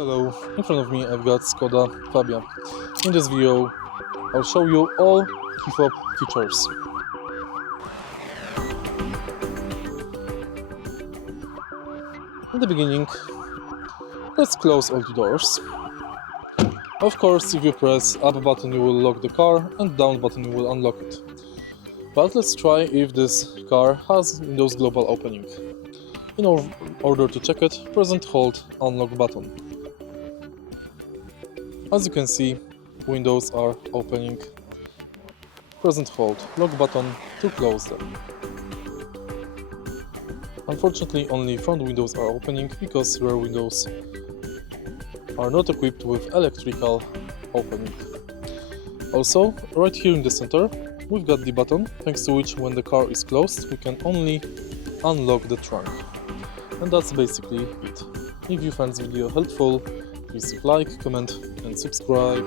Hello, in front of me I've got Skoda Fabia. In this video I'll show you all Keyfob features. In the beginning, let's close all the doors. Of course, if you press up button you will lock the car and down button you will unlock it. But let's try if this car has Windows Global Opening. In order to check it, press and hold unlock button. As you can see, windows are opening. Press and hold lock button to close them. Unfortunately, only front windows are opening because rear windows are not equipped with electrical opening. Also, right here in the center, we've got the button, thanks to which when the car is closed, we can only unlock the trunk. And that's basically it. If you find this video helpful, please like, comment and subscribe.